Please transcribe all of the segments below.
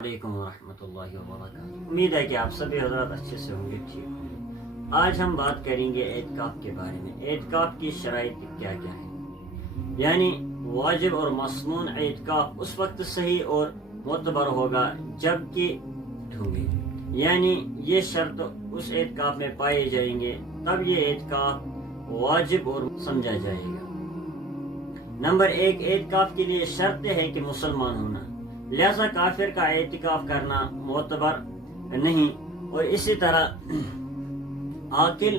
علیکم ورحمۃ اللہ وبرکاتہ۔ امید ہے کہ آپ سبھی حضرات اچھے سے ہوں گے، ٹھیک ہوں گے۔ آج ہم بات کریں گے اعتکاف کے بارے میں۔ اعتکاف کی شرائط کیا کیا ہے، یعنی واجب اور مسنون اعتکاف اس وقت صحیح اور معتبر ہوگا جب کہ ہوں گے، یعنی یہ شرط اس اعتکاف میں پائے جائیں گے تب یہ اعتکاف واجب اور سمجھا جائے گا۔ نمبر 1، اعتکاف کے لیے شرط ہے کہ مسلمان ہونا، لہذا کافر کا اعتکاف کرنا معتبر نہیں، اور اسی طرح عاقل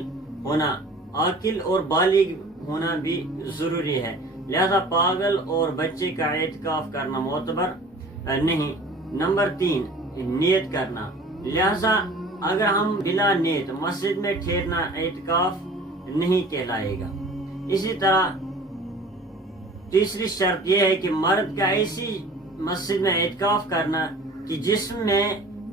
اور بالغ ہونا بھی ضروری ہے، لہذا پاگل اور بچے کا اعتکاف کرنا معتبر نہیں۔ نمبر 3، نیت کرنا، لہذا اگر ہم بلا نیت مسجد میں ٹھہرنا اعتکاف نہیں کہلائے گا۔ اسی طرح تیسری شرط یہ ہے کہ مرد کا ایسی مسجد میں اعتکاف کرنا کہ جس میں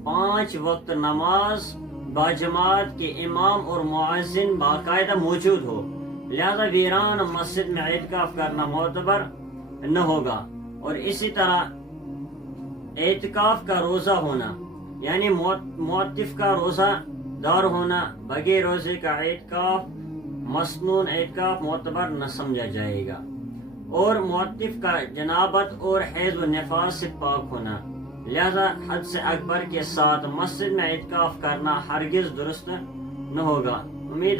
5 وقت نماز باجماعت کے امام اور مؤذن باقاعدہ موجود ہو، لہذا ویران مسجد میں اعتکاف کرنا معتبر نہ ہوگا۔ اور اسی طرح اعتکاف کا روزہ ہونا، یعنی معتکف کا روزہ دار ہونا، بغیر روزے کا اعتکاف مسنون اعتکاف معتبر نہ سمجھا جائے گا۔ اور معتکف کا جنابت اور حیض و نفاس سے پاک ہونا، لہذا حد سے اکبر کے ساتھ مسجد میں اعتکاف کرنا ہرگز درست نہ ہوگا۔ امید